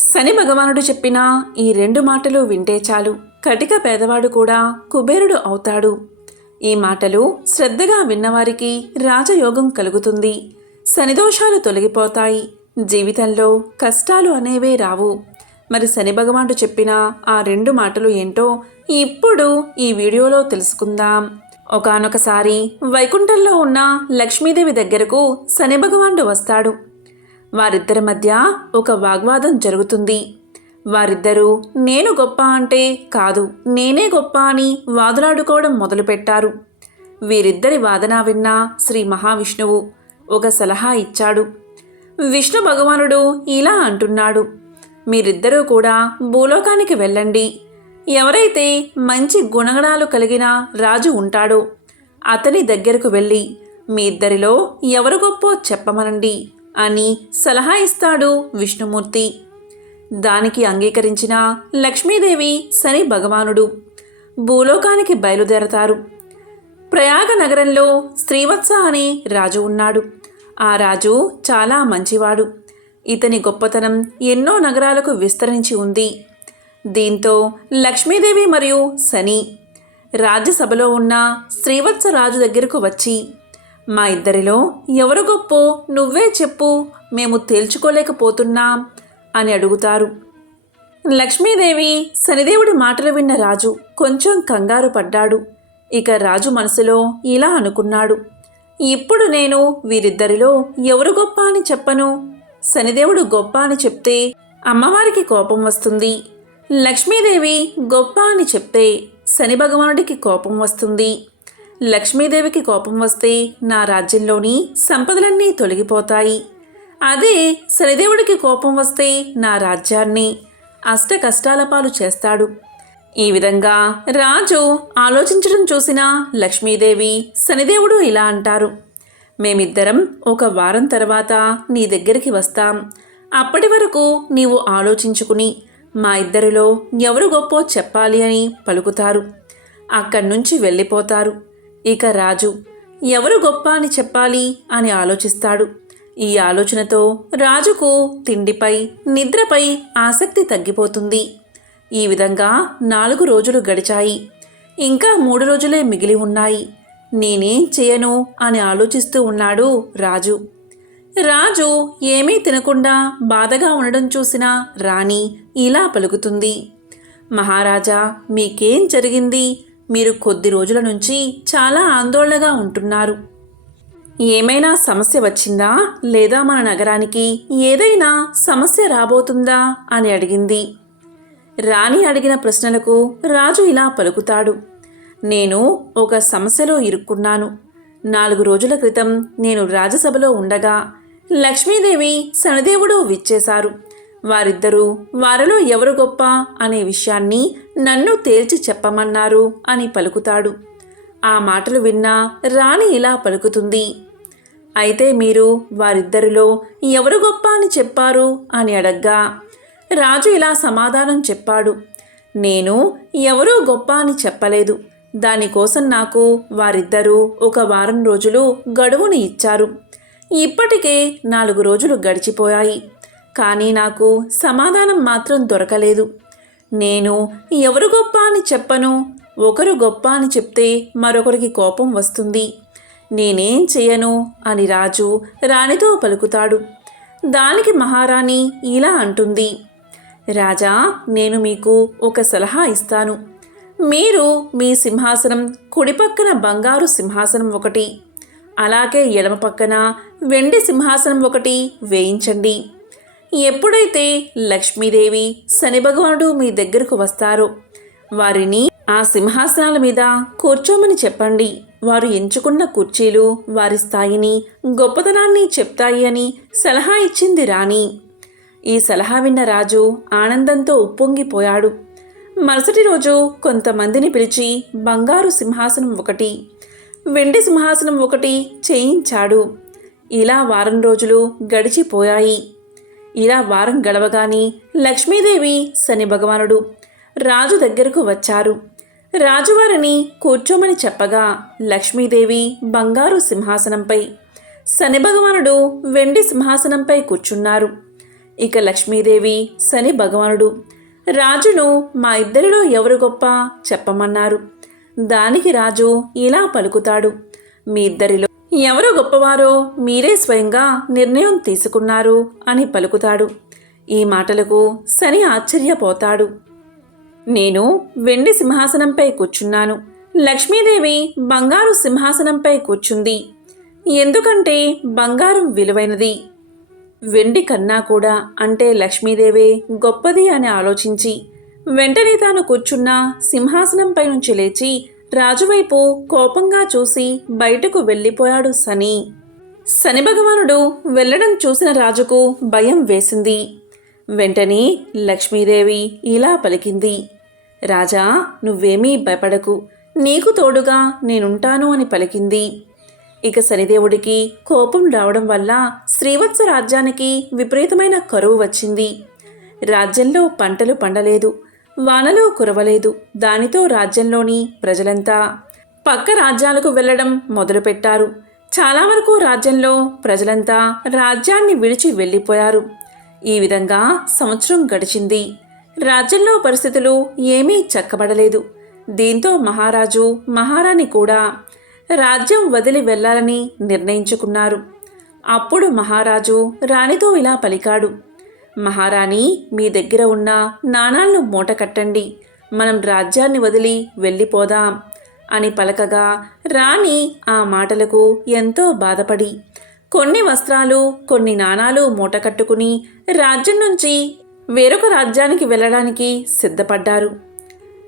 శని భగవానుడు చెప్పిన ఈ రెండు మాటలు వింటే చాలు. కటిక పేదవాడు కూడా కుబేరుడు అవుతాడు. ఈ మాటలు శ్రద్ధగా విన్నవారికి రాజయోగం కలుగుతుంది. శనిదోషాలు తొలగిపోతాయి. జీవితంలో కష్టాలు అనేవే రావు. మరి శని భగవానుడు చెప్పిన ఆ రెండు మాటలు ఏంటో ఇప్పుడు ఈ వీడియోలో తెలుసుకుందాం. ఒకానొకసారి వైకుంఠంలో ఉన్న లక్ష్మీదేవి దగ్గరకు శని భగవానుడు వస్తాడు. వారిద్దరి మధ్య ఒక వాగ్వాదం జరుగుతుంది. వారిద్దరూ నేను గొప్ప అంటే కాదు నేనే గొప్ప అని వాదులాడుకోవడం మొదలుపెట్టారు. వీరిద్దరి వాదన విన్న శ్రీ మహావిష్ణువు ఒక సలహా ఇచ్చాడు. విష్ణు భగవానుడు ఇలా అంటున్నాడు మీరిద్దరూ కూడా భూలోకానికి వెళ్ళండి. ఎవరైతే మంచి గుణగణాలు కలిగిన రాజు ఉంటాడో అతని దగ్గరకు వెళ్ళి మీ ఇద్దరిలో ఎవరు గొప్పో చెప్పమనండి. అని సలహా ఇస్తాడు విష్ణుమూర్తి. దానికి అంగీకరించిన లక్ష్మీదేవి శని భగవానుడు భూలోకానికి బయలుదేరతారు. ప్రయాగ నగరంలో శ్రీవత్స అనే రాజు ఉన్నాడు. ఆ రాజు చాలా మంచివాడు. ఇతని గొప్పతనం ఎన్నో నగరాలకు విస్తరించి ఉంది. దీంతో లక్ష్మీదేవి మరియు శని రాజ్యసభలో ఉన్న శ్రీవత్స రాజు దగ్గరకు వచ్చి మా ఇద్దరిలో ఎవరు గొప్పో నువ్వే చెప్పు. మేము తేల్చుకోలేకపోతున్నాం అని అడుగుతారు. లక్ష్మీదేవి శనిదేవుడి మాటలు విన్న రాజు కొంచెం కంగారు పడ్డాడు. ఇక రాజు మనసులో ఇలా అనుకున్నాడు. ఇప్పుడు నేను వీరిద్దరిలో ఎవరు గొప్ప అని చెప్పను? శనిదేవుడు గొప్ప అని చెప్తే అమ్మవారికి కోపం వస్తుంది. లక్ష్మీదేవి గొప్ప అని చెప్తే శని భగవానుడికి కోపం వస్తుంది. లక్ష్మీదేవికి కోపం వస్తే నా రాజ్యంలోని సంపదలన్నీ తొలగిపోతాయి. అదే శనిదేవుడికి కోపం వస్తే నా రాజ్యాన్ని అష్ట కష్టాల పాలు చేస్తాడు. ఈ విధంగా రాజు ఆలోచించడం చూసిన లక్ష్మీదేవి శనిదేవుడు ఇలా అంటారు. మేమిద్దరం ఒక వారం తర్వాత నీ దగ్గరికి వస్తాం. అప్పటి వరకు నీవు ఆలోచించుకుని మా ఇద్దరిలో ఎవరు గొప్పో చెప్పాలి అని పలుకుతారు. అక్కడి నుంచి వెళ్ళిపోతారు. ఇక రాజు ఎవరు గొప్ప అని చెప్పాలి? అని ఆలోచిస్తాడు. ఈ ఆలోచనతో రాజుకు తిండిపై నిద్రపై ఆసక్తి తగ్గిపోతుంది. ఈ విధంగా నాలుగు రోజులు గడిచాయి. ఇంకా మూడు రోజులే మిగిలి ఉన్నాయి. నేనేం చేయను అని ఆలోచిస్తూ ఉన్నాడు రాజు. రాజు ఏమీ తినకుండా బాధగా ఉండడం చూసిన రాణి ఇలా పలుకుతుంది. మహారాజా మీకేం జరిగింది? మీరు కొద్ది రోజుల నుంచి చాలా ఆందోళనగా ఉంటున్నారు. ఏమైనా సమస్య వచ్చిందా? లేదా మన నగరానికి ఏదైనా సమస్య రాబోతుందా? అని అడిగింది. రాణి అడిగిన ప్రశ్నలకు రాజు ఇలా పలుకుతాడు. నేను ఒక సమస్యలో ఇరుక్కున్నాను. నాలుగు రోజుల క్రితం నేను రాజసభలో ఉండగా లక్ష్మీదేవి శనిదేవుడు విచ్చేశారు. వారిద్దరూ వారిలో ఎవరు గొప్ప? అనే విషయాన్ని నన్ను తేల్చి చెప్పమన్నారు అని పలుకుతాడు. ఆ మాటలు విన్నా రాణి ఇలా పలుకుతుంది అయితే మీరు వారిద్దరిలో ఎవరు గొప్ప అని చెప్పారు? అని అడగ్గా. రాజు ఇలా సమాధానం చెప్పాడు నేను ఎవరూ గొప్ప అని చెప్పలేదు. దానికోసం నాకు వారిద్దరూ ఒక వారం రోజులు గడువుని ఇచ్చారు. ఇప్పటికే నాలుగు రోజులు గడిచిపోయాయి. కానీ నాకు సమాధానం మాత్రం దొరకలేదు. నేను ఎవరు గొప్ప అని చెప్పను ఒకరు గొప్ప అని చెప్తే మరొకరికి కోపం వస్తుంది. నేనేం చేయను అని రాజు రాణితో పలుకుతాడు. దానికి మహారాణి ఇలా అంటుంది రాజా నేను మీకు ఒక సలహా ఇస్తాను. మీరు మీ సింహాసనం కుడి పక్కన బంగారు సింహాసనం ఒకటి అలాగే ఎడమ పక్కన వెండి సింహాసనం ఒకటి వేయించండి. ఎప్పుడైతే లక్ష్మీదేవి శని భగవానుడు మీ దగ్గరకు వస్తారో వారిని ఆ సింహాసనాల మీద కూర్చోమని చెప్పండి. వారు ఎంచుకున్న కుర్చీలు వారి స్థాయిని గొప్పతనాన్ని చెప్తాయి అని సలహా ఇచ్చింది రాణి. ఈ సలహా విన్న రాజు ఆనందంతో ఉప్పొంగిపోయాడు. మరుసటి రోజు కొంతమందిని పిలిచి బంగారు సింహాసనం ఒకటి వెండి సింహాసనం ఒకటి చేయించాడు. ఇలా వారం రోజులు గడిచిపోయాయి. ఇలా వారం గడవగానే లక్ష్మీదేవి శని భగవానుడు రాజు దగ్గరకు వచ్చారు. రాజువారిని కూర్చోమని చెప్పగా లక్ష్మీదేవి బంగారు సింహాసనంపై శని భగవానుడు వెండి సింహాసనంపై కూర్చున్నారు. ఇక లక్ష్మీదేవి శని భగవానుడు రాజును మా ఇద్దరిలో ఎవరు గొప్ప చెప్పమన్నారు. దానికి రాజు ఇలా పలుకుతాడు మీ ఇద్దరిలో ఎవరు గొప్పవారో మీరే స్వయంగా నిర్ణయం తీసుకున్నారు అని పలుకుతాడు. ఈ మాటలకు శని ఆశ్చర్యపోతాడు. నేను వెండి సింహాసనంపై కూర్చున్నాను. లక్ష్మీదేవి బంగారు సింహాసనంపై కూర్చుంది. ఎందుకంటే బంగారం విలువైనది. వెండి కన్నా కూడా అంటే లక్ష్మీదేవే గొప్పది అని ఆలోచించి వెంటనే తాను కూర్చున్న సింహాసనంపై నుంచి లేచి రాజువైపు కోపంగా చూసి బయటకు వెళ్ళిపోయాడు శని. శని భగవానుడు వెళ్ళడం చూసిన రాజుకు భయం వేసింది. వెంటనే లక్ష్మీదేవి ఇలా పలికింది. రాజా నువ్వేమీ భయపడకు. నీకు తోడుగా నేనుంటాను అని పలికింది. ఇక శనిదేవుడికి కోపం రావడం వల్ల శ్రీవత్స రాజ్యానికి విపరీతమైన కరువు వచ్చింది. రాజ్యంలో పంటలు పండలేదు. వానలో కురవలేదు. దానితో రాజ్యంలోని ప్రజలంతా పక్క రాజ్యాలకు వెళ్ళడం మొదలుపెట్టారు. చాలా వరకు రాజ్యంలో ప్రజలంతా రాజ్యాన్ని విడిచి వెళ్ళిపోయారు. ఈ విధంగా సంవత్సరం గడిచింది. రాజ్యంలో పరిస్థితులు ఏమీ చక్కబడలేదు. దీంతో మహారాజు మహారాణి కూడా రాజ్యం వదిలి వెళ్ళాలని నిర్ణయించుకున్నారు. అప్పుడు మహారాజు రాణితో ఇలా పలికాడు. మహారాణి మీ దగ్గర ఉన్న నాణాలను మూట కట్టండి. మనం రాజ్యాన్ని వదిలి వెళ్ళిపోదాం అని పలకగా రాణి ఆ మాటలకు ఎంతో బాధపడి కొన్ని వస్త్రాలు కొన్ని నాణాలు మూట కట్టుకుని రాజ్యం నుంచి వేరొక రాజ్యానికి వెళ్ళడానికి సిద్ధపడ్డారు.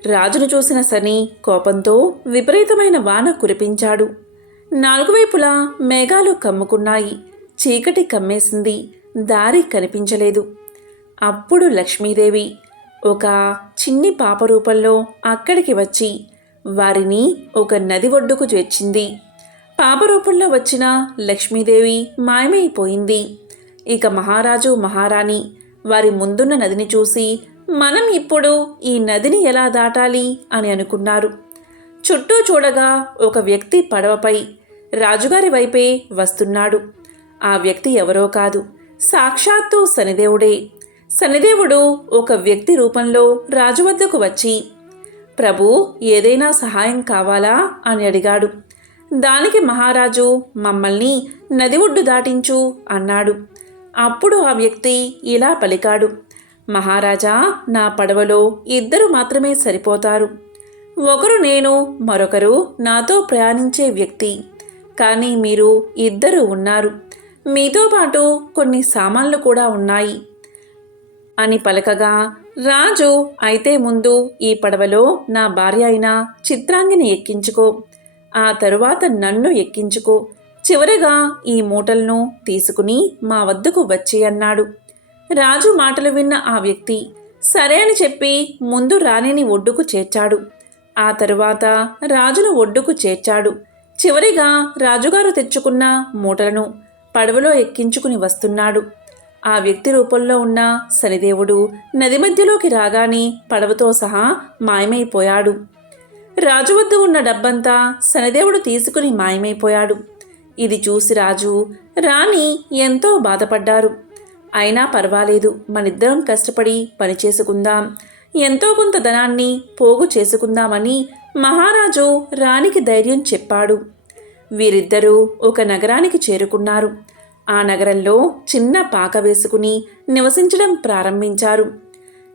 రాజును చూసిన శని కోపంతో విపరీతమైన వాన కురిపించాడు. నాలుగు వైపులా మేఘాలు కమ్ముకున్నాయి. చీకటి కమ్మేసింది. దారి కనిపించలేదు. అప్పుడు లక్ష్మీదేవి ఒక చిన్ని పాప రూపంలో అక్కడికి వచ్చి వారిని ఒక నది ఒడ్డుకు చేర్చింది. పాప రూపంలో వచ్చిన లక్ష్మీదేవి మాయమైపోయింది. ఇక మహారాజు మహారాణి వారి ముందున్న నదిని చూసి మనం ఇప్పుడు ఈ నదిని ఎలా దాటాలి అని అనుకున్నారు. చుట్టూ చూడగా ఒక వ్యక్తి పడవపై రాజుగారి వైపే వస్తున్నాడు. ఆ వ్యక్తి ఎవరో కాదు సాక్షాత్తు శనిదేవుడే. శనిదేవుడు ఒక వ్యక్తి రూపంలో రాజు వద్దకు వచ్చి ప్రభు ఏదైనా సహాయం కావాలా? అని అడిగాడు. దానికి మహారాజు మమ్మల్ని నది ఒడ్డు దాటించు అన్నాడు. అప్పుడు ఆ వ్యక్తి ఇలా పలికాడు. మహారాజా నా పడవలో ఇద్దరు మాత్రమే సరిపోతారు. ఒకరు నేను మరొకరు నాతో ప్రయాణించే వ్యక్తి. కానీ మీరు ఇద్దరు ఉన్నారు. మీతో పాటు కొన్ని సామాన్లు కూడా ఉన్నాయి. అని పలకగా రాజు అయితే ముందు ఈ పడవలో నా భార్య అయిన చిత్రాంగిని ఎక్కించుకో. ఆ తరువాత నన్ను ఎక్కించుకో. చివరగా ఈ మూటలను తీసుకుని మా వద్దకు వచ్చి అన్నాడు. రాజు మాటలు విన్న ఆ వ్యక్తి సరే అని చెప్పి ముందు రాణిని ఒడ్డుకు చేర్చాడు. ఆ తరువాత రాజును ఒడ్డుకు చేర్చాడు. చివరిగా రాజుగారు తెచ్చుకున్న మూటలను పడవలో ఎక్కించుకుని వస్తున్నాడు. ఆ వ్యక్తి రూపంలో ఉన్న శనిదేవుడు నది మధ్యలోకి రాగానే పడవతో సహా మాయమైపోయాడు. రాజు వద్ద ఉన్న డబ్బంతా శనిదేవుడు తీసుకుని మాయమైపోయాడు. ఇది చూసి రాజు రాణి ఎంతో బాధపడ్డారు. అయినా పర్వాలేదు మనిద్దరం కష్టపడి పని చేసుకుందాం. ఎంతో కొంత ధనాన్ని పోగు చేసుకుందామని మహారాజు రాణికి ధైర్యం చెప్పాడు. వీరిద్దరూ ఒక నగరానికి చేరుకున్నారు. ఆ నగరంలో చిన్న పాక వేసుకుని నివసించడం ప్రారంభించారు.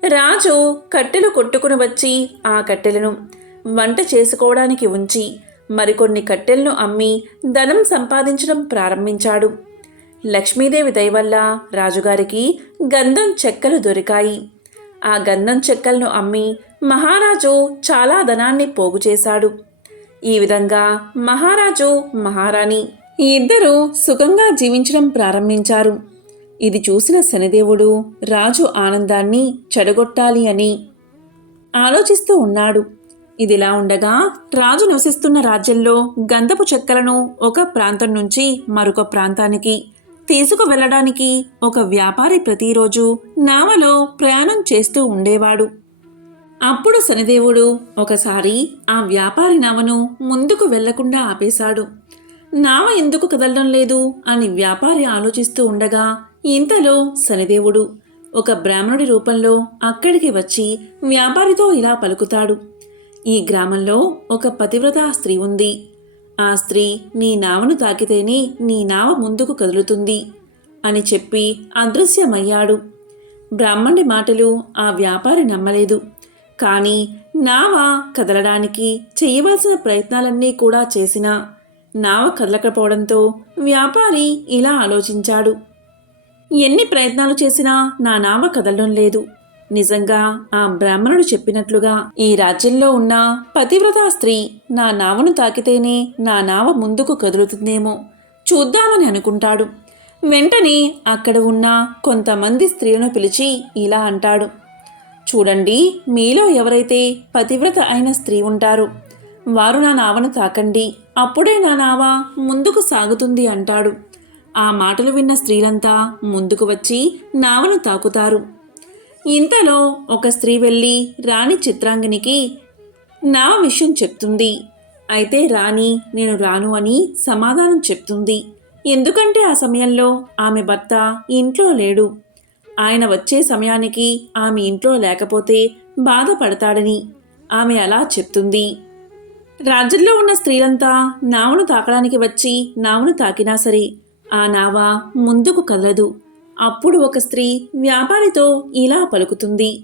రాజు కట్టెలు కొట్టుకుని వచ్చి ఆ కట్టెలను వంట చేసుకోవడానికి ఉంచి మరికొన్ని కట్టెలను అమ్మి ధనం సంపాదించడం ప్రారంభించాడు. లక్ష్మీదేవి దయవల్ల రాజుగారికి గంధం చెక్కలు దొరికాయి. ఆ గంధం చెక్కలను అమ్మి మహారాజు చాలా ధనాన్ని పోగు చేశాడు. ఈ విధంగా మహారాజు మహారాణి ఇద్దరూ సుఖంగా జీవించడం ప్రారంభించారు. ఇది చూసిన శనిదేవుడు రాజు ఆనందాన్ని చెడగొట్టాలి అని ఆలోచిస్తూ ఉన్నాడు. ఇదిలా ఉండగా రాజు నివసిస్తున్న రాజ్యంలో గంధపు చెక్కలను ఒక ప్రాంతం నుంచి మరొక ప్రాంతానికి తీసుకువెళ్ళడానికి ఒక వ్యాపారి ప్రతిరోజు నావలో ప్రయాణం చేస్తూ ఉండేవాడు. అప్పుడు శనిదేవుడు ఒకసారి ఆ వ్యాపారి నావను ముందుకు వెళ్ళకుండా ఆపేశాడు. నావ ఎందుకు కదలడం లేదు అని వ్యాపారి ఆలోచిస్తూ ఉండగా ఇంతలో శనిదేవుడు ఒక బ్రాహ్మణుడి రూపంలో అక్కడికి వచ్చి వ్యాపారితో ఇలా పలుకుతాడు. ఈ గ్రామంలో ఒక పతివ్రత స్త్రీ ఉంది. ఆ స్త్రీ నీ నావను తాకితేనే నీ నావ ముందుకు కదులుతుంది అని చెప్పి అదృశ్యమయ్యాడు. బ్రాహ్మణుడి మాటలు ఆ వ్యాపారి నమ్మలేదు. కానీ నావ కదలడానికి చేయవలసిన ప్రయత్నాలన్నీ కూడా చేసినా నావ కదలకపోవడంతో వ్యాపారి ఇలా ఆలోచించాడు. ఎన్ని ప్రయత్నాలు చేసినా నా నావ కదలడం లేదు. నిజంగా ఆ బ్రాహ్మణుడు చెప్పినట్లుగా ఈ రాజ్యంలో ఉన్న పతివ్రతా స్త్రీ నా నావను తాకితేనే నా నావ ముందుకు కదులుతుందేమో చూద్దామని అనుకుంటాడు. వెంటనే అక్కడ ఉన్న కొంతమంది స్త్రీలను పిలిచి ఇలా అంటాడు. చూడండి మీలో ఎవరైతే పతివ్రత అయిన స్త్రీ ఉంటారు వారు నా నావను తాకండి. అప్పుడే నా నావ ముందుకు సాగుతుంది అంటాడు. ఆ మాటలు విన్న స్త్రీలంతా ముందుకు వచ్చి నావను తాకుతారు. ఇంతలో ఒక స్త్రీ వెళ్ళి రాణి చిత్రాంగనికి నావ విషయం చెప్తుంది. అయితే రాణి నేను రాను అని సమాధానం చెప్తుంది. ఎందుకంటే ఆ సమయంలో ఆమె భర్త ఇంట్లో లేడు. ఆయన వచ్చే సమయానికి ఆమె ఇంట్లో లేకపోతే బాధపడతాడని ఆమె అలా చెప్తుంది. రాజ్యంలో ఉన్న స్త్రీలంతా నావను తాకడానికి వచ్చి నావను తాకినా సరే ఆ నావ ముందుకు కదలదు. అప్పుడు ఒక స్త్రీ వ్యాపారితో ఇలా పలుకుతుంది.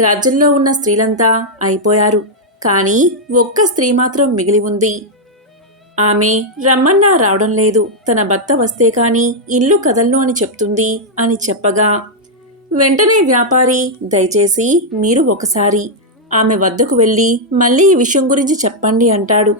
రాజ్యంలో ఉన్న స్త్రీలంతా అయిపోయారు. కానీ ఒక్క స్త్రీ మాత్రం మిగిలి ఉంది. ఆమె రమ్మన్నా రావడం లేదు. తన భర్త వస్తే కానీ ఇల్లు కదలను అని చెప్తుంది అని చెప్పగా వెంటనే వ్యాపారి దయచేసి మీరు ఒకసారి ఆమె వద్దకు వెళ్ళి మళ్ళీ ఈ విషయం గురించి చెప్పండి అంటాడు.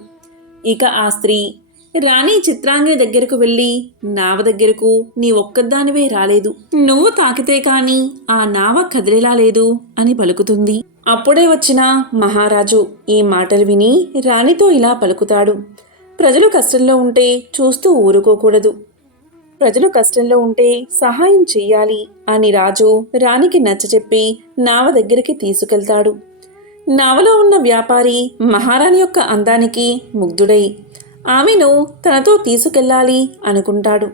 ఇక ఆ స్త్రీ రాణి చిత్రాంగిని దగ్గరకు వెళ్ళి నావ దగ్గరకు నీ ఒక్కదానివే రాలేదు. నువ్వు తాకితే కానీ ఆ నావ కదిలేలా లేదు అని పలుకుతుంది. అప్పుడే వచ్చిన మహారాజు ఈ మాటలు విని రాణితో ఇలా పలుకుతాడు. ప్రజలు కష్టంలో ఉంటే చూస్తూ ఊరుకోకూడదు. ప్రజలు కష్టంలో ఉంటే సహాయం చెయ్యాలి అని రాజు రాణికి నచ్చచెప్పి నావ దగ్గరికి తీసుకెళ్తాడు. నావలో ఉన్న వ్యాపారి మహారాణి యొక్క అందానికి ముగ్ధుడై ఆమెను తనతో తీసుకెళ్ళాలి అనుకుంటాడు.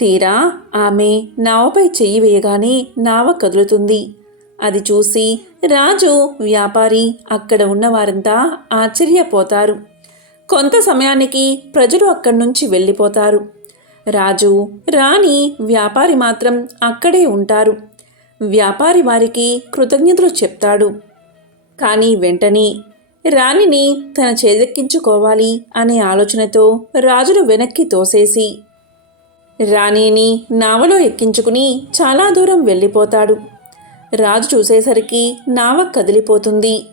తీరా ఆమె నావపై చెయ్యి వేయగానే నావ కదులుతుంది. అది చూసి రాజు వ్యాపారి అక్కడ ఉన్న వారంతా ఆశ్చర్యపోతారు. కొంత సమయానికి ప్రజలు అక్కడి నుంచి వెళ్ళిపోతారు. రాజు రాణి వ్యాపారి మాత్రం అక్కడే ఉంటారు. వ్యాపారి వారికి కృతజ్ఞతలు చెప్తాడు. కానీ వెంటనే రాణిని తన చేదెక్కించుకోవాలి అనే ఆలోచనతో రాజును వెనక్కి తోసేసి రాణిని నావలో ఎక్కించుకుని చాలా దూరం వెళ్ళిపోతాడు. రాజు చూసేసరికి నావ కదిలిపోతుంది.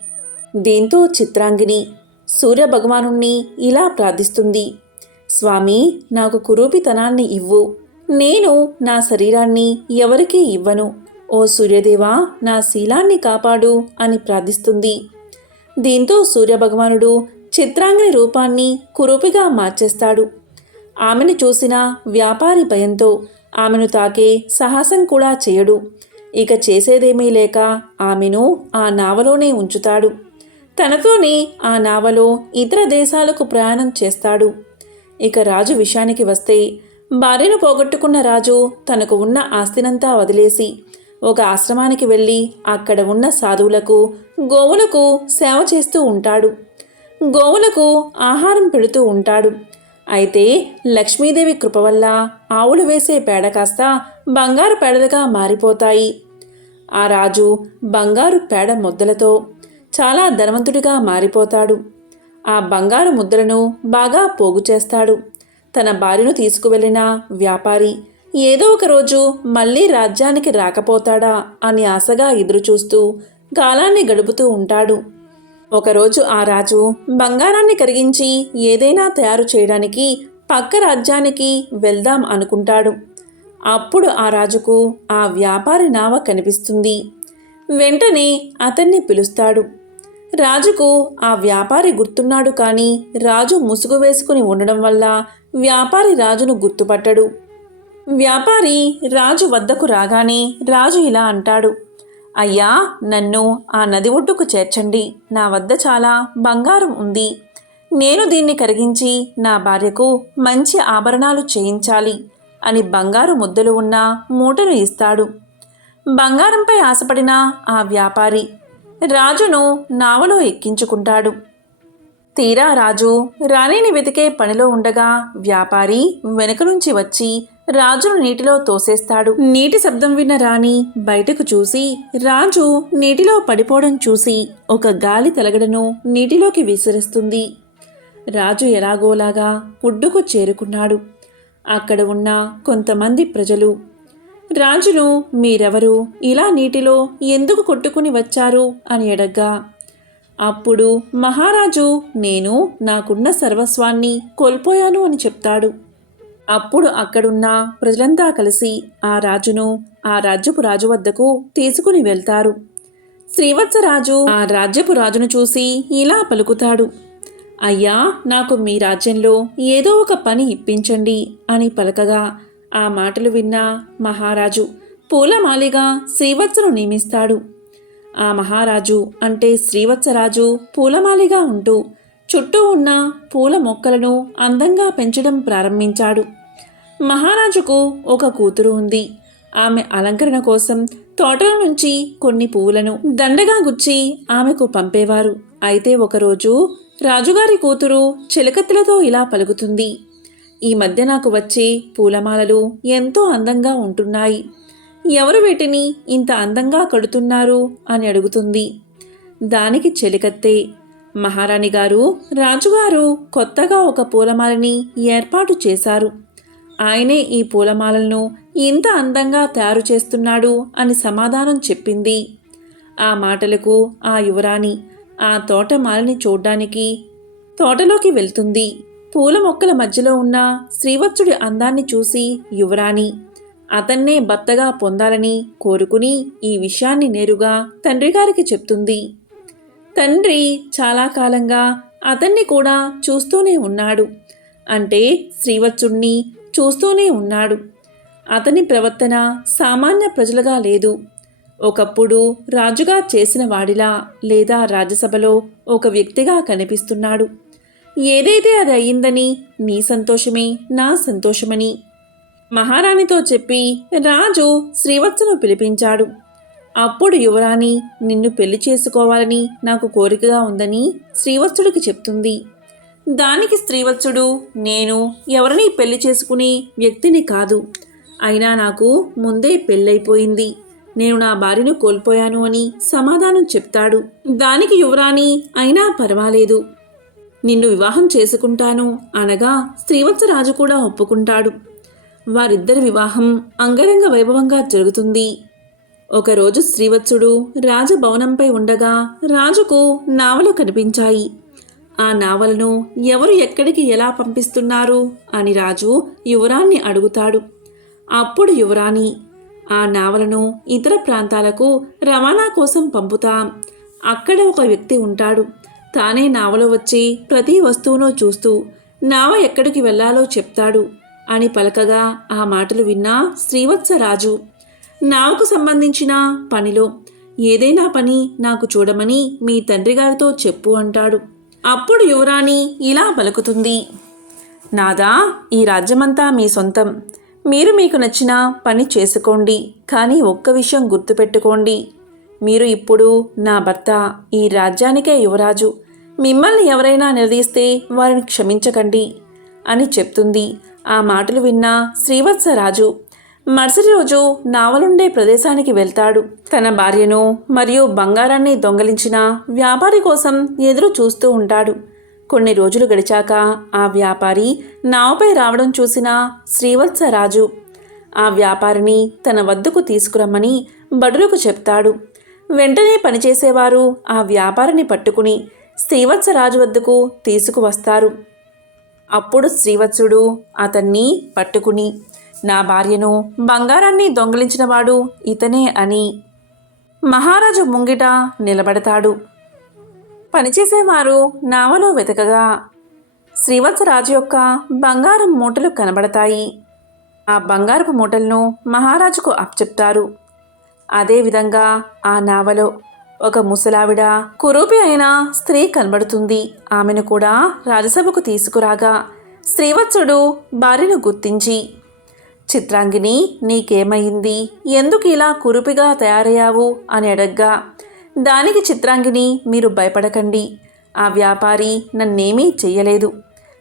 దీంతో చిత్రాంగిని సూర్యభగవాను ఇలా ప్రార్థిస్తుంది. స్వామి నాకు కురూపితనాన్ని ఇవ్వు. నేను నా శరీరాన్ని ఎవరికీ ఇవ్వను. ఓ సూర్యదేవా నా శీలాన్ని కాపాడు అని ప్రార్థిస్తుంది. దీంతో సూర్యభగవానుడు చిత్రాంగని రూపాన్ని కురూపిగా మార్చేస్తాడు. ఆమెను చూసిన వ్యాపారి భయంతో ఆమెను తాకే సాహసం కూడా చేయడు. ఇక చేసేదేమీ లేక ఆమెను ఆ నావలోనే ఉంచుతాడు. తనతోనే ఆ నావలో ఇతర దేశాలకు ప్రయాణం చేస్తాడు. ఇక రాజు విషయానికి వస్తే భార్యను పోగొట్టుకున్న రాజు తనకు ఉన్న ఆస్తినంతా వదిలేసి ఒక ఆశ్రమానికి వెళ్ళి అక్కడ ఉన్న సాధువులకు గోవులకు సేవ చేస్తూ ఉంటాడు. గోవులకు ఆహారం పెడుతూ ఉంటాడు. అయితే లక్ష్మీదేవి కృప వల్ల ఆవులు వేసే పేడ కాస్త బంగారు పేడలుగా మారిపోతాయి. ఆ రాజు బంగారు పేడ ముద్దలతో చాలా ధనవంతుడిగా మారిపోతాడు. ఆ బంగారు ముద్దలను బాగా పోగు చేస్తాడు. తన భార్యను తీసుకువెళ్ళిన వ్యాపారి ఏదో ఒక రోజు మళ్ళీ రాజ్యానికి రాకపోతాడా అని ఆశగా ఎదురుచూస్తూ కాలాన్ని గడుపుతూ ఉంటాడు. ఒకరోజు ఆ రాజు బంగారాన్ని కరిగించి ఏదైనా తయారు చేయడానికి పక్క రాజ్యానికి వెళ్దాం అనుకుంటాడు. అప్పుడు ఆ రాజుకు ఆ వ్యాపారి నావ కనిపిస్తుంది. వెంటనే అతన్ని పిలుస్తాడు. రాజుకు ఆ వ్యాపారి గుర్తున్నాడు కానీ రాజు ముసుగు వేసుకుని ఉండడం వల్ల వ్యాపారి రాజును గుర్తుపట్టడు. వ్యాపారి రాజు వద్దకు రాగానే రాజు ఇలా అంటాడు అయ్యా నన్ను ఆ నది ఒడ్డుకు చేర్చండి. నా వద్ద చాలా బంగారం ఉంది. నేను దీన్ని కరిగించి నా భార్యకు మంచి ఆభరణాలు చేయించాలి. అని బంగారు ముద్దలు ఉన్న మూటను ఇస్తాడు. బంగారంపై ఆశపడిన ఆ వ్యాపారి రాజును నావలో ఎక్కించుకుంటాడు. తీరా రాజు రాణిని వెతికే పనిలో ఉండగా వ్యాపారి వెనక నుంచి వచ్చి రాజును నీటిలో తోసేస్తాడు. నీటి శబ్దం విన్న రాణి బయటకు చూసి రాజు నీటిలో పడిపోవడం చూసి ఒక గాలి తలగడను నీటిలోకి విసిరిస్తుంది. రాజు ఎలాగోలాగా గుడ్డుకు చేరుకున్నాడు. అక్కడ ఉన్న కొంతమంది ప్రజలు రాజును మీరెవరు? ఇలా నీటిలో ఎందుకు కొట్టుకుని వచ్చారు అని అడగ్గా. అప్పుడు మహారాజు నేను నాకున్న సర్వస్వాన్ని కోల్పోయాను అని చెప్తాడు. అప్పుడు అక్కడున్న ప్రజలంతా కలిసి ఆ రాజును ఆ రాజ్యపు రాజు వద్దకు తీసుకుని వెళ్తారు. శ్రీవత్సరాజు ఆ రాజ్యపు రాజును చూసి ఇలా పలుకుతాడు. అయ్యా నాకు మీ రాజ్యంలో ఏదో ఒక పని ఇప్పించండి అని పలకగా ఆ మాటలు విన్న మహారాజు పూలమాలిగా శ్రీవత్సను నియమిస్తాడు. ఆ మహారాజు అంటే శ్రీవత్సరాజు పూలమాలిగా ఉంటూ చుట్టూ ఉన్న పూల మొక్కలను అందంగా పెంచడం ప్రారంభించాడు. మహారాజుకు ఒక కూతురు ఉంది. ఆమె అలంకరణ కోసం తోటల నుంచి కొన్ని పువ్వులను దండగా గుచ్చి ఆమెకు పంపేవారు. అయితే ఒకరోజు రాజుగారి కూతురు చిలకత్తెలతో ఇలా పలుకుతుంది. ఈ మధ్య నాకు వచ్చే పూలమాలలు ఎంతో అందంగా ఉంటున్నాయి. ఎవరు వీటిని ఇంత అందంగా కడుతున్నారు అని అడుగుతుంది. దానికి చెలికత్తే మహారాణి గారు రాజుగారు కొత్తగా ఒక పూలమాలని ఏర్పాటు చేశారు. ఆయనే ఈ పూలమాలలను ఇంత అందంగా తయారు చేస్తున్నాడు అని సమాధానం చెప్పింది. ఆ మాటలకు ఆ యువరాణి ఆ తోటమాలని చూడ్డానికి తోటలోకి వెళ్తుంది. పూల మొక్కల మధ్యలో ఉన్న శ్రీవత్సుడి అందాన్ని చూసి యువరాణి అతన్నే భర్తగా పొందాలని కోరుకుని ఈ విషయాన్ని నేరుగా తండ్రి గారికి చెప్తుంది. తండ్రి చాలా కాలంగా అతన్ని కూడా చూస్తూనే ఉన్నాడు. అంటే శ్రీవత్సుణ్ణి చూస్తూనే ఉన్నాడు. అతని ప్రవర్తన సామాన్య ప్రజలుగా లేదు. ఒకప్పుడు రాజుగా చేసిన వాడిలా లేదా రాజ్యసభలో ఒక వ్యక్తిగా కనిపిస్తున్నాడు. ఏదైతే అది అయ్యిందని నీ సంతోషమే నా సంతోషమని మహారాణితో చెప్పి రాజు శ్రీవత్సను పిలిపించాడు. అప్పుడు యువరాణి నిన్ను పెళ్ళి చేసుకోవాలని నాకు కోరికగా ఉందని శ్రీవత్సుడికి చెప్తుంది. దానికి స్త్రీవత్సుడు నేను ఎవరిని పెళ్ళి చేసుకునే వ్యక్తిని కాదు. అయినా నాకు ముందే పెళ్ళైపోయింది. నేను నా భార్యను కోల్పోయాను అని సమాధానం చెప్తాడు. దానికి యువరాణి అయినా పర్వాలేదు. నిన్ను వివాహం చేసుకుంటాను అనగా శ్రీవత్సరాజు కూడా ఒప్పుకుంటాడు. వారిద్దరి వివాహం అంగరంగ వైభవంగా జరుగుతుంది. ఒకరోజు శ్రీవత్సుడు రాజభవనంపై ఉండగా రాజుకు నావలు కనిపించాయి. ఆ నావలను ఎవరు ఎక్కడికి ఎలా పంపిస్తున్నారు అని రాజు యువరాన్ని అడుగుతాడు. అప్పుడు యువరాణి ఆ నావలను ఇతర ప్రాంతాలకు రవాణా కోసం పంపుతాం. అక్కడ ఒక వ్యక్తి ఉంటాడు. తానే నావలో వచ్చి ప్రతి వస్తువును చూస్తూ నావ ఎక్కడికి వెళ్ళాలో చెప్తాడు అని పలకగా ఆ మాటలు విన్నా శ్రీవత్సరాజు నావకు సంబంధించిన పనిలో ఏదైనా పని నాకు చూడమని మీ తండ్రి గారితో చెప్పు అంటాడు. అప్పుడు యువరాణి ఇలా పలుకుతుంది. నాదా ఈ రాజ్యమంతా మీ సొంతం. మీరు మీకు నచ్చిన పని చేసుకోండి. కానీ ఒక్క విషయం గుర్తుపెట్టుకోండి. మీరు ఇప్పుడు నా భర్త ఈ రాజ్యానికే యువరాజు. మిమ్మల్ని ఎవరైనా నిలదీస్తే వారిని క్షమించకండి అని చెప్తుంది. ఆ మాటలు విన్న శ్రీవత్సరాజు మరుసటి రోజు నావలుండే ప్రదేశానికి వెళ్తాడు. తన భార్యను మరియు బంగారాన్ని దొంగలించిన వ్యాపారి కోసం ఎదురు చూస్తూ ఉంటాడు. కొన్ని రోజులు గడిచాక ఆ వ్యాపారి నావపై రావడం చూసిన శ్రీవత్సరాజు ఆ వ్యాపారిని తన వద్దకు తీసుకురమ్మని బడులకు చెప్తాడు. వెంటనే పనిచేసేవారు ఆ వ్యాపారిని పట్టుకుని శ్రీవత్సరాజు వద్దకు తీసుకువస్తారు. అప్పుడు శ్రీవత్సుడు అతన్ని పట్టుకుని నా భార్యను బంగారాన్ని దొంగిలించినవాడు ఇతనే అని. మహారాజు ముంగిట నిలబడతాడు. పనిచేసేవారు నావలో వెతకగా. శ్రీవత్సరాజు యొక్క బంగారం మూటలు కనబడతాయి. ఆ బంగారపు మూటలను మహారాజుకు అప్పచెప్తారు. అదేవిధంగా ఆ నావలో ఒక ముసలావిడ కురూపి అయిన స్త్రీ కనబడుతుంది. ఆమెను కూడా రాజసభకు తీసుకురాగా శ్రీవత్సుడు భార్యను గుర్తించి చిత్రాంగిని నీకేమైంది? ఎందుకు ఇలా కురుపిగా తయారయ్యావు? అని అడగ్గా. దానికి చిత్రాంగిని మీరు భయపడకండి. ఆ వ్యాపారి నన్నేమీ చెయ్యలేదు.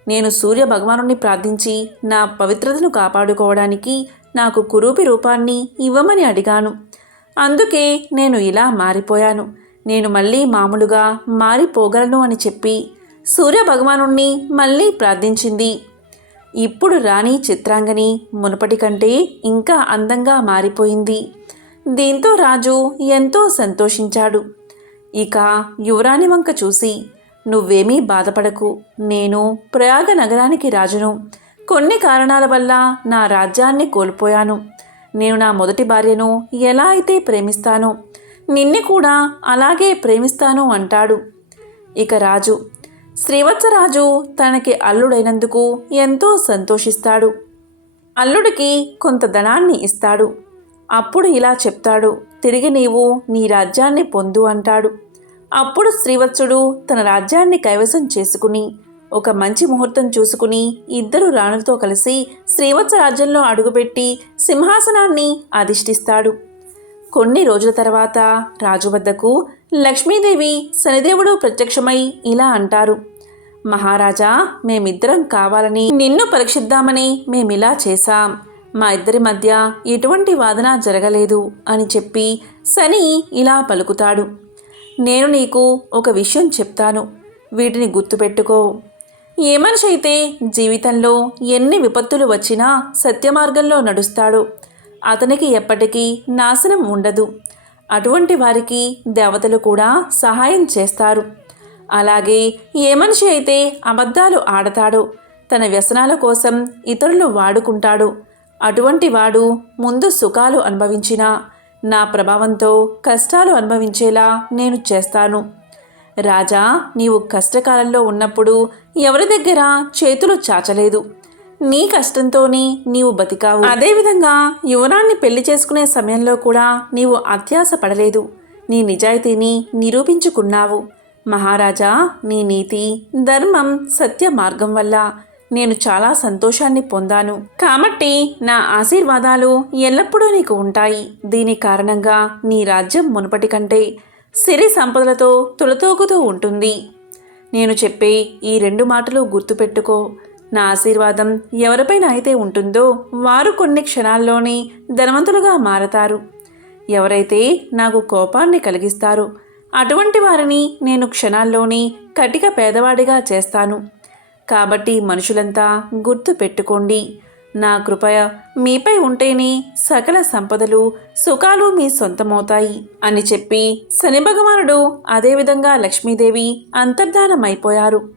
నేను సూర్య భగవానుని ప్రార్థించి నా పవిత్రతను కాపాడుకోవడానికి నాకు కురూపి రూపాన్ని ఇవ్వమని అడిగాను. అందుకే నేను ఇలా మారిపోయాను. నేను మళ్ళీ మామూలుగా మారిపోగలను అని చెప్పి సూర్య భగవానుణ్ణి మళ్ళీ ప్రార్థించింది. ఇప్పుడు రాణి చిత్రాంగని మునుపటి కంటే ఇంకా అందంగా మారిపోయింది. దీంతో రాజు ఎంతో సంతోషించాడు. ఇక యువరాణి వంక చూసి నువ్వేమీ బాధపడకు. నేను ప్రయాగ నగరానికి రాజును. కొన్ని కారణాల వల్ల నా రాజ్యాన్ని కోల్పోయాను. నేను నా మొదటి భార్యను ఎలా అయితే ప్రేమిస్తానో నిన్ను కూడా అలాగే ప్రేమిస్తాను అంటాడు. ఇక రాజు శ్రీవత్సరాజు తనకి అల్లుడైనందుకు ఎంతో సంతోషిస్తాడు. అల్లుడికి కొంత ధనాన్ని ఇస్తాడు. అప్పుడు ఇలా చెప్తాడు తిరిగి నీవు నీ రాజ్యాన్ని పొందు అంటాడు. అప్పుడు శ్రీవత్సుడు తన రాజ్యాన్ని కైవసం చేసుకుని ఒక మంచి ముహూర్తం చూసుకుని ఇద్దరు రాణులతో కలిసి శ్రీవత్స రాజ్యంలో అడుగుపెట్టి సింహాసనాన్ని అధిష్ఠిస్తాడు. కొన్ని రోజుల తర్వాత రాజు వద్దకు లక్ష్మీదేవి శనిదేవుడు ప్రత్యక్షమై ఇలా అంటారు. మహారాజా మేమిద్దరం కావాలని నిన్ను పరీక్షిద్దామని మేమిలా చేశాం. మా ఇద్దరి మధ్య ఎటువంటి వాదన జరగలేదు అని చెప్పి శని ఇలా పలుకుతాడు. నేను నీకు ఒక విషయం చెప్తాను. వీటిని గుర్తుపెట్టుకో. ఏ మనిషి అయితే జీవితంలో ఎన్ని విపత్తులు వచ్చినా సత్యమార్గంలో నడుస్తాడో అతనికి ఎప్పటికీ నాశనం ఉండదు. అటువంటి వారికి దేవతలు కూడా సహాయం చేస్తారు. అలాగే ఏ మనిషి అయితే అబద్ధాలు ఆడతాడో తన వ్యసనాల కోసం ఇతరులు వాడుకుంటాడు. అటువంటి వాడు ముందు సుఖాలు అనుభవించినా నా ప్రభావంతో కష్టాలు అనుభవించేలా నేను చేస్తాను. రాజా నీవు కష్టకాలంలో ఉన్నప్పుడు ఎవరి దగ్గర చేతులు చాచలేదు? నీ కష్టంతోనే నీవు బతికావు. అదేవిధంగా యువనాన్ని పెళ్ళి చేసుకునే సమయంలో కూడా నీవు అత్యాస పడలేదు. నీ నిజాయితీని నిరూపించుకున్నావు. మహారాజా నీ నీతి ధర్మం సత్య మార్గం వల్ల నేను చాలా సంతోషాన్ని పొందాను. కాబట్టి నా ఆశీర్వాదాలు ఎల్లప్పుడూ నీకు ఉంటాయి. దీని కారణంగా నీ రాజ్యం మునుపటి కంటే సిరి సంపదలతో తులతూగుతూ ఉంటుంది. నేను చెప్పే ఈ రెండు మాటలు గుర్తుపెట్టుకో. నా ఆశీర్వాదం ఎవరిపైన అయితే ఉంటుందో వారు కొన్ని క్షణాల్లోనే ధనవంతులుగా మారతారు. ఎవరైతే నాకు కోపాన్ని కలిగిస్తారు అటువంటి వారిని నేను క్షణాల్లోనే కటిక పేదవాడిగా చేస్తాను. కాబట్టి మనుషులంతా గుర్తు పెట్టుకోండి. నా కృప మీపై ఉంటేనే సకల సంపదలు సుఖాలు మీ సొంతమవుతాయి అని చెప్పి శని భగవానుడు అదేవిధంగా లక్ష్మీదేవి అంతర్ధానమైపోయారు.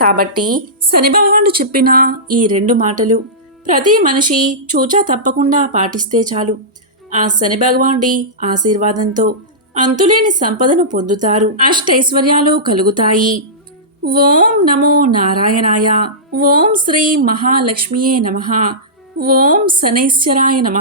కాబట్టి శని భగవానుడు చెప్పిన ఈ రెండు మాటలు ప్రతి మనిషి చూచా తప్పకుండా పాటిస్తే చాలు. ఆ శని భగవానుడి ఆశీర్వాదంతో అంతులేని సంపదను పొందుతారు. అష్టైశ్వర్యాలు కలుగుతాయి. ఓం నమో నారాయణాయ ఓం శ్రీ మహాలక్ష్మియే నమ ఓం శనైశ్వరాయ నమ.